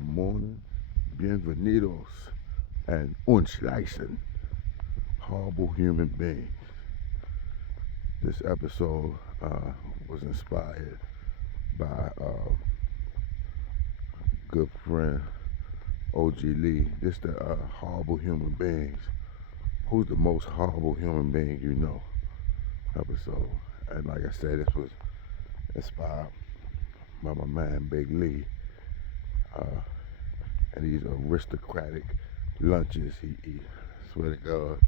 good morning, bienvenidos, and unschleichen, horrible human beings. This episode was inspired by good friend OG Lee. This the horrible human beings. Who's the most horrible human being you know? Episode. And like I said, this was inspired by my man Big Lee. Uh, and these aristocratic lunches he eat. Swear to God,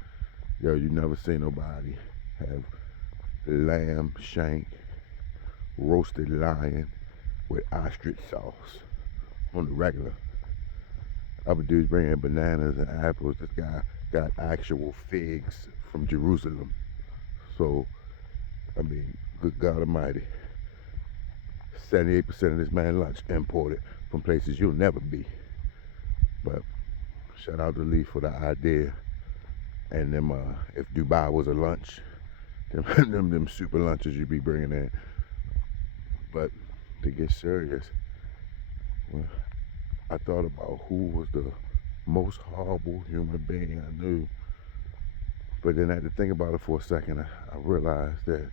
yo, you never seen nobody have lamb shank, roasted lion with ostrich sauce on the regular. Other dudes bringing bananas and apples. This guy got actual figs from Jerusalem. So, I mean, good God Almighty, 78% of this man lunch imported from places you'll never be. But shout out to Lee for the idea. And them, if Dubai was a lunch, them super lunches you be bringing in. But to get serious, well, I thought about who was the most horrible human being I knew. But then I had to think about it for a second. I realized that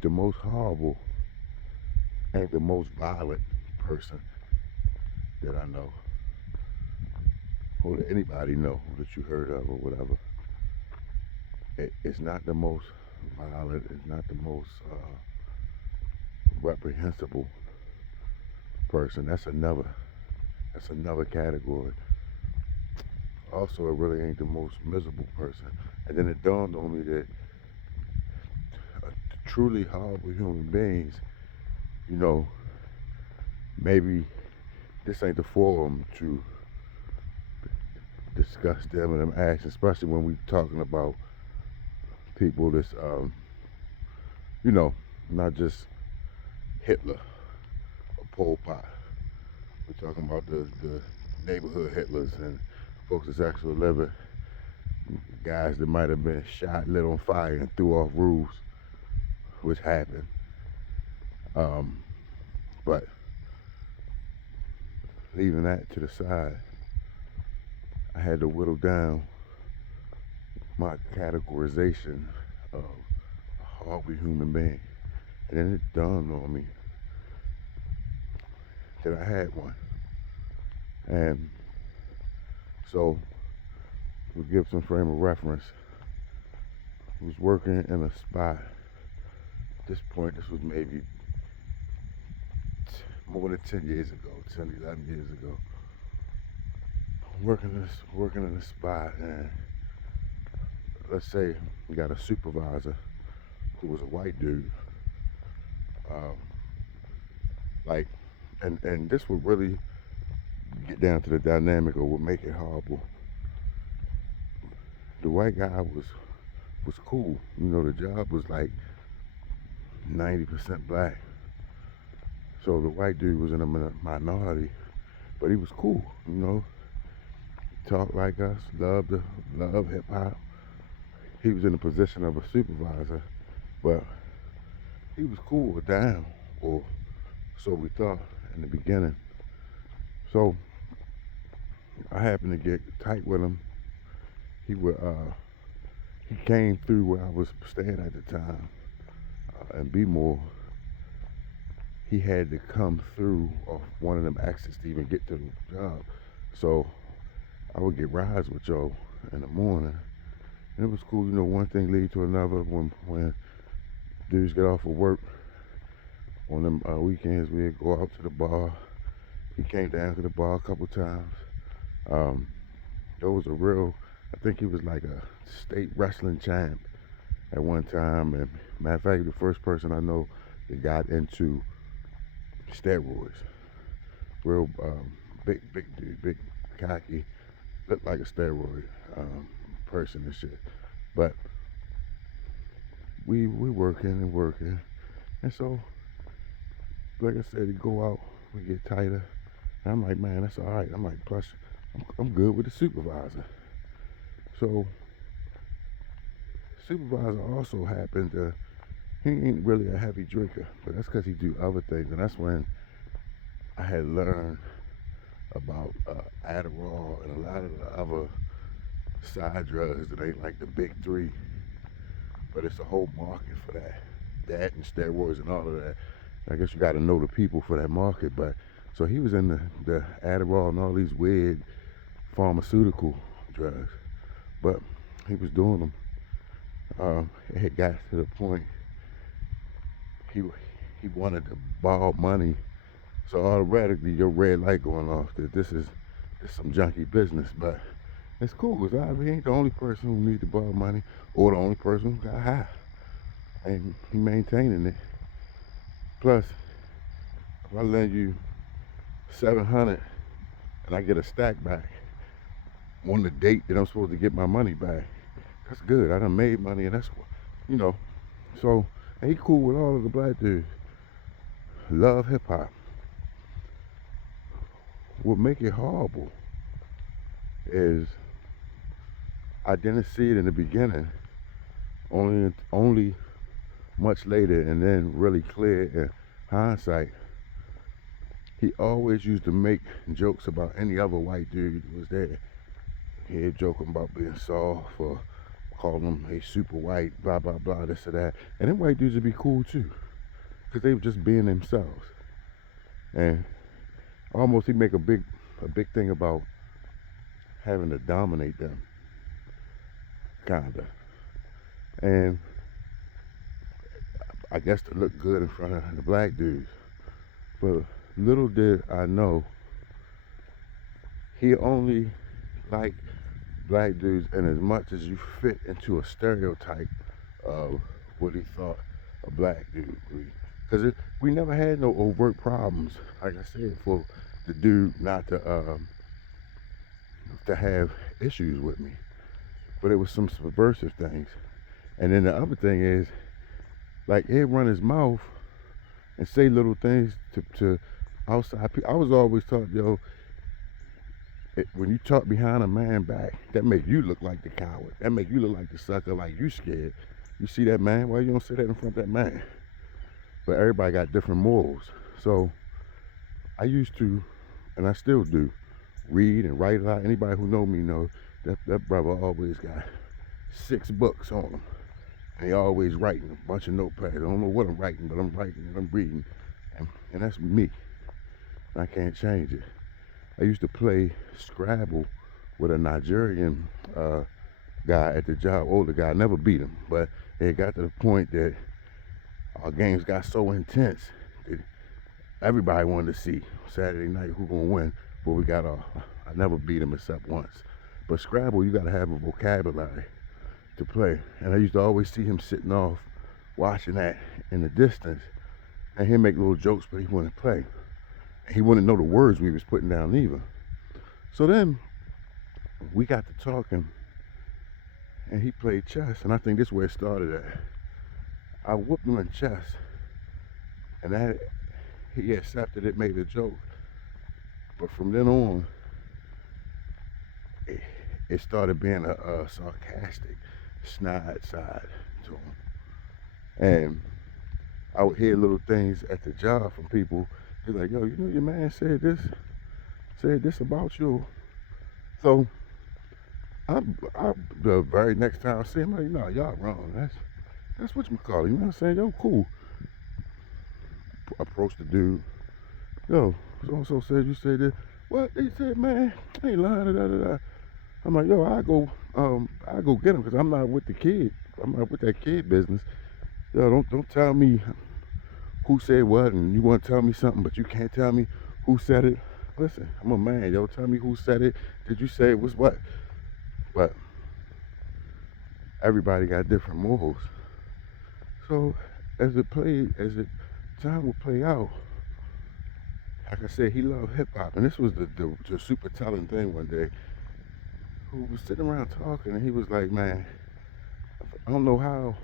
the most horrible ain't the most violent person that I know, or that anybody know that you heard of or whatever. It's not the most violent. It's not the most reprehensible person. That's another category. Also, it really ain't the most miserable person. And then it dawned on me that truly horrible human beings, you know, maybe this ain't the forum to discuss them and them actions, especially when we talking about people that's, you know, not just Hitler or Pol Pot. We're talking about the neighborhood Hitlers and folks that's actually living, guys that might have been shot, lit on fire, and threw off roofs, which happened. But leaving that to the side, I had to whittle down my categorization of a horrible human being. And then it dawned on me that I had one. And so, to give some frame of reference, I was working in a spot. At this point, this was maybe more than 10 years ago, 10, 11 years ago. Working in a spot, and let's say we got a supervisor who was a white dude. Like, and this would really get down to the dynamic of what make it horrible. The white guy was cool. You know, the job was like 90% black. So the white dude was in a minority, but he was cool. You know, talked like us, loved hip hop. He was in the position of a supervisor, but he was cool or down, or so we thought in the beginning. So I happened to get tight with him. He came through where I was staying at the time, and be more. He had to come through off one of them exits to even get to the job. So I would get rides with Joe in the morning. And it was cool, you know, one thing lead to another. When dudes get off of work on them weekends, we'd go out to the bar. He came down to the bar a couple times. There was a real, I think he was like a state wrestling champ at one time. And matter of fact, the first person I know that got into steroids. Real big dude, big cocky, looked like a steroid person and shit. But we working and working, and so like I said, he go out, we get tighter. And I'm like, man, that's all right. I'm like, plus, I'm good with the supervisor. So supervisor also happened to, he ain't really a heavy drinker, but that's because he do other things, and that's when I had learned about Adderall and a lot of the other side drugs that ain't like the big three, but it's a whole market for that. That and steroids and all of that. I guess you got to know the people for that market. But so he was in the Adderall and all these weird pharmaceutical drugs, but he was doing them. It had got to the point he he wanted to borrow money, so automatically your red light going off that this some junky business. But it's cool because he ain't the only person who need to borrow money or the only person who got high, and he maintaining it. Plus, if I lend you 700 and I get a stack back on the date that I'm supposed to get my money back, that's good. I done made money, and that's you know. So and he cool with all of the black dudes. Love hip hop. What make it horrible is I didn't see it in the beginning. Only much later, and then really clear in hindsight. He always used to make jokes about any other white dude who was there. He'd joking about being soft or calling him hey super white, blah blah blah, this or that. And then white dudes would be cool too, because they were just being themselves. And almost he make a big thing about having to dominate them, kinda. And I guess to look good in front of the black dudes. But little did I know, he only liked black dudes in as much as you fit into a stereotype of what he thought a black dude would be. Because we never had no overt problems, like I said, for the dude not to have issues with me. But it was some subversive things. And then the other thing is, like, he'd run his mouth and say little things to outside people. I was always taught, yo, when you talk behind a man back, that make you look like the coward. That make you look like the sucker, like you scared. You see that man? Why you don't say that in front of that man? But everybody got different morals. So I used to, and I still do, read and write a lot. Anybody who know me know that brother always got 6 books on him. And he always writing a bunch of notepads. I don't know what I'm writing, but I'm writing and I'm reading. And that's me. I can't change it. I used to play Scrabble with a Nigerian guy at the job, older guy. I never beat him, but it got to the point that our games got so intense that everybody wanted to see Saturday night who gonna win. But I never beat him except once. But Scrabble, you gotta have a vocabulary to play. And I used to always see him sitting off, watching that in the distance, and he'd make little jokes, but he wouldn't play. He wouldn't know the words we was putting down either. So then we got to talking, and he played chess, and I think this is where it started at. I whooped him in chess, and that he accepted it, made a joke. But from then on, it started being a sarcastic, snide side to him. And I would hear little things at the job from people. They're like, yo, you know your man said this about you. So I the very next time I see him, like, no, y'all wrong. That's what you call it. You know what I'm saying? Yo, cool. Approached the dude. Yo, so said you said this. What? They said, man, I ain't lying. Da, da, da. I'm like, yo, I go get him because I'm not with the kid. I'm not with that kid business. Yo, don't tell me who said what, and you want to tell me something, but you can't tell me who said it. Listen, I'm a man. Yo, tell me who said it. Did you say it was what? But everybody got different morals. So as time would play out, like I said, he loved hip hop, and this was the super telling thing one day. Who was sitting around talking, and he was like, man, I don't know how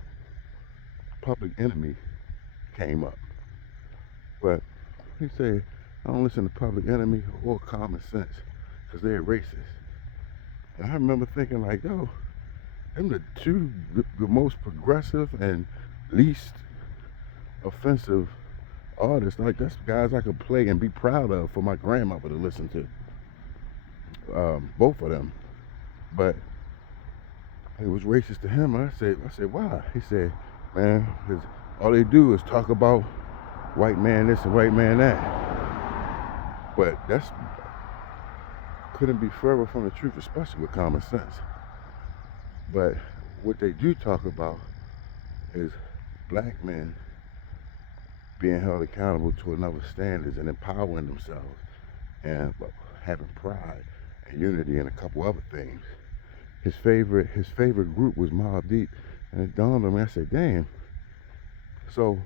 Public Enemy came up, but he said, I don't listen to Public Enemy or Common Sense because they're racist. And I remember thinking like, yo, them the two the most progressive and least offensive artists. Like that's guys I could play and be proud of for my grandmother to listen to. Both of them. But it was racist to him. I said, why? He said, man, 'cause all they do is talk about white man this and white man that. But that's couldn't be further from the truth, especially with common sense. But what they do talk about is black men being held accountable to another standards and empowering themselves and having pride and unity and a couple other things. His favorite group was Mobb Deep, and it dawned on me. I said, "Damn!" So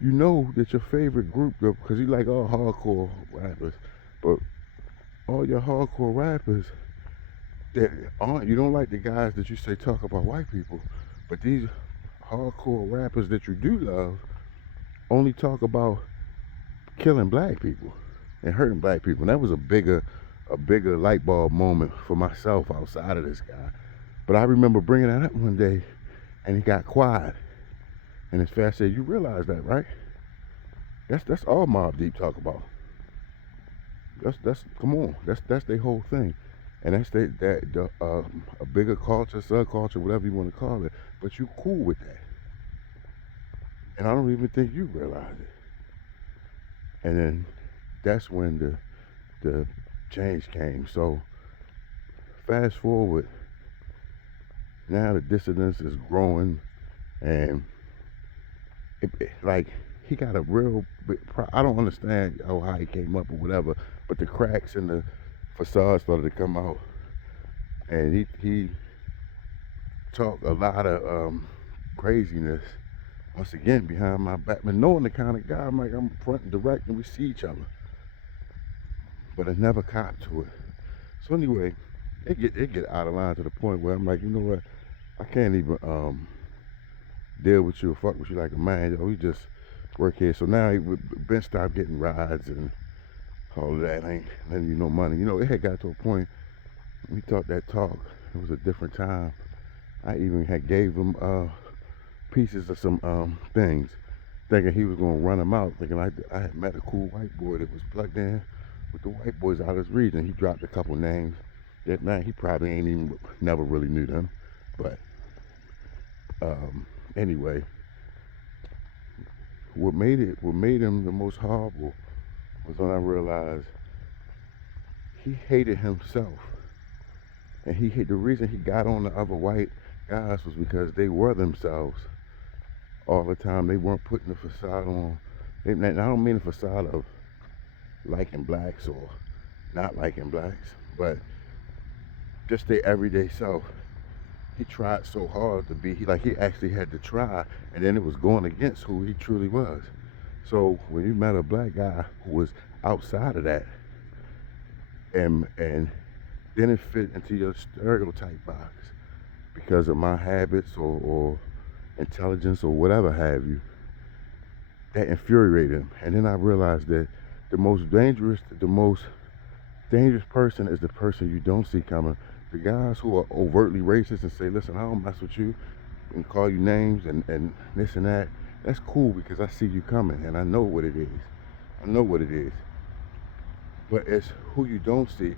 you know that your favorite group, because you like all hardcore rappers, but all your hardcore rappers that aren't, you don't like the guys that you say talk about white people, but these hardcore rappers that you do love only talk about killing black people and hurting black people. And that was a bigger light bulb moment for myself outside of this guy. But I remember bringing that up one day, and he got quiet. And his fast said, "You realize that, right? That's all Mobb Deep talk about. That's come on. That's their whole thing, and that's a bigger culture, subculture, whatever you want to call it. But you cool with that, and I don't even think you realize it. And then that's when the change came. So fast forward, now the dissidence is growing, and like he got a real big I don't understand how he came up or whatever, but the cracks in the facade started to come out, and he talked a lot of craziness once again behind my back. But knowing the kind of guy, I'm front and direct, and we see each other, but I never caught to it. So anyway, it get out of line to the point where I'm like, you know what? I can't even deal with you or fuck with you like a man. Yo, we just work here. So now Ben stopped getting rides and all of that. Ain't letting you no money. You know, it had got to a point we thought that talk. It was a different time. I even had gave him pieces of some things, thinking he was gonna run them out. Thinking I had met a cool white boy that was plugged in with the white boys out of his region. He dropped a couple names that man he probably ain't even never really knew them, but anyway, what made him the most horrible was when I realized he hated himself, and the reason he got on the other white guys was because they were themselves all the time. They weren't putting the facade on. I don't mean the facade of liking blacks or not liking blacks, but just their everyday self. He tried so hard to be he actually had to try, and then it was going against who he truly was. So when you met a black guy who was outside of that and didn't fit into your stereotype box because of my habits or intelligence or whatever have you, that infuriated him. And then I realized that the most dangerous person is the person you don't see coming. The guys who are overtly racist and say, "Listen, I don't mess with you," and call you names and this and that. That's cool because I see you coming and I know what it is. I know what it is. But it's who you don't see,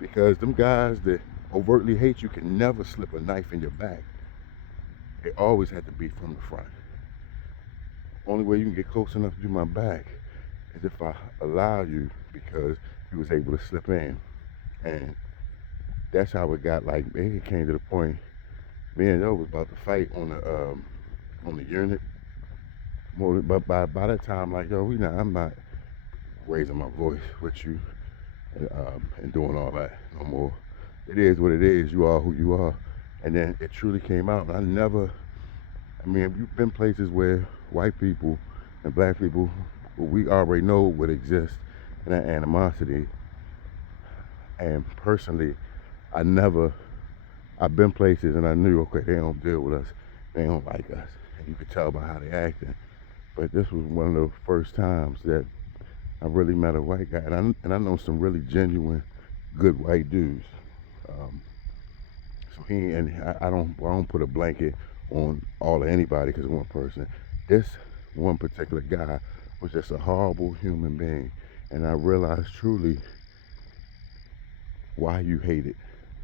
because them guys that overtly hate you can never slip a knife in your back. It always had to be from the front. Only way you can get close enough to do my back is if I allow you, because you was able to slip in. And that's how it got. Like it came to the point me and Joe was about to fight on the unit. More, but by that time, like yo, I'm not raising my voice with you and doing all that no more. It is what it is. You are who you are. And then it truly came out. And I mean, you've been places where white people and black people, we already know would exist, and that animosity. And personally, I never, I've been places and I knew, okay, they don't deal with us, they don't like us, and you could tell by how they acting. But this was one of the first times that I really met a white guy, and I know some really genuine, good white dudes. Um, so I don't put a blanket on all of anybody because of one person. This one particular guy was just a horrible human being. And I realized truly why you hated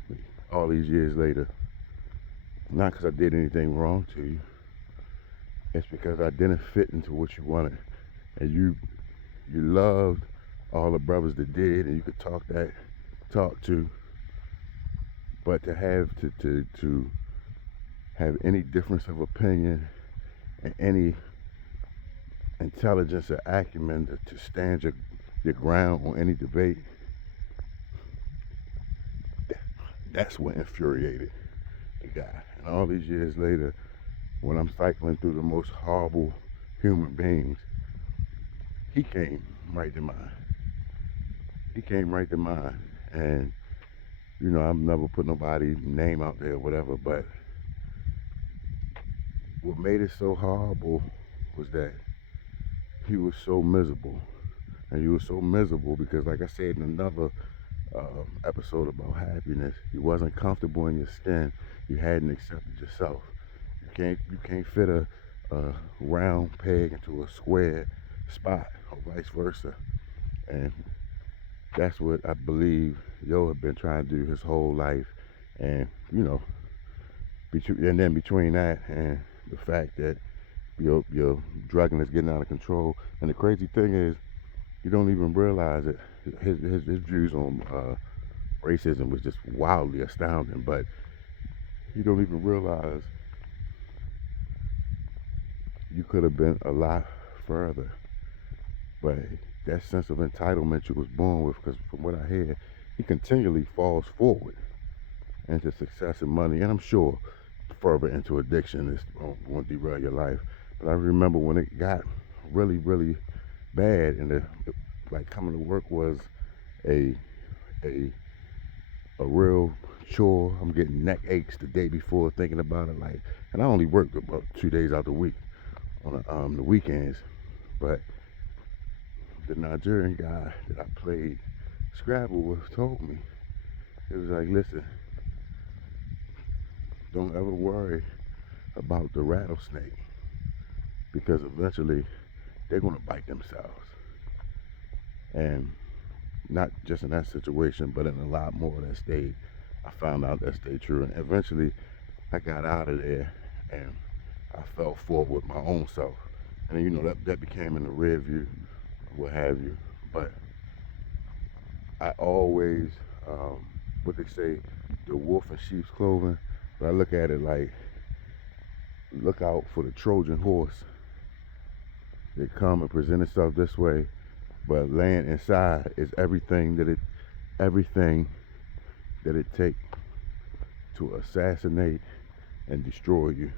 me all these years later. Not because I did anything wrong to you. It's because I didn't fit into what you wanted. And you loved all the brothers that did, and you could talk to, but to to have any difference of opinion and any intelligence or acumen to stand your ground on any debate, that's what infuriated the guy. And all these years later, when I'm cycling through the most horrible human beings, he came right to mind. He came right to mind. And, I've never put nobody's name out there or whatever, but what made it so horrible was that he was so miserable. And he was so miserable because, like I said in another episode about happiness, you wasn't comfortable in your skin. You hadn't accepted yourself. You can't fit a round peg into a square spot, or vice versa. And that's what I believe Yo had been trying to do his whole life. And and then between that and the fact that your drugging is getting out of control, and the crazy thing is, you don't even realize it. His views on racism was just wildly astounding, but you don't even realize you could have been a lot further. But that sense of entitlement you was born with, because from what I hear, he continually falls forward into success and money, and I'm sure further into addiction is going to derail your life. But I remember when it got really, really bad, and like coming to work was a a a real chore. I'm getting neck aches the day before thinking about it. Like, and I only work about 2 days out the week on the weekends. But the Nigerian guy that I played Scrabble with told me, it was like, listen, don't ever worry about the rattlesnake, because eventually they're going to bite themselves. And not just in that situation, but in a lot more that stayed. I found out that stayed true, and eventually I got out of there, and I fell forward with my own self. And then, that became in the rear view, what have you. But I always, what they say, the wolf in sheep's clothing. But I look at it like, look out for the Trojan horse. They come and present itself this way, but laying inside is everything that it takes to assassinate and destroy you.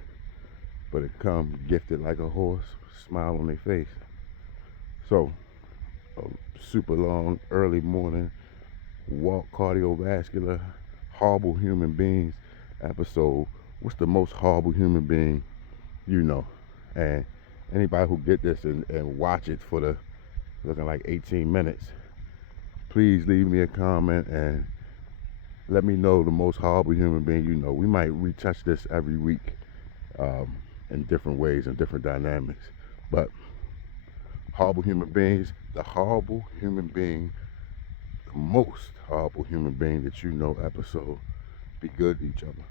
But it come gifted like a horse, smile on their face. So, a super long early morning walk, cardiovascular, horrible human beings episode. What's the most horrible human being you know? And anybody who get this and watch it for the looking like 18 minutes, please leave me a comment and let me know the most horrible human being you know. We might retouch this every week in different ways and different dynamics. But horrible human beings, the horrible human being, the most horrible human being that you know episode. Be good to each other.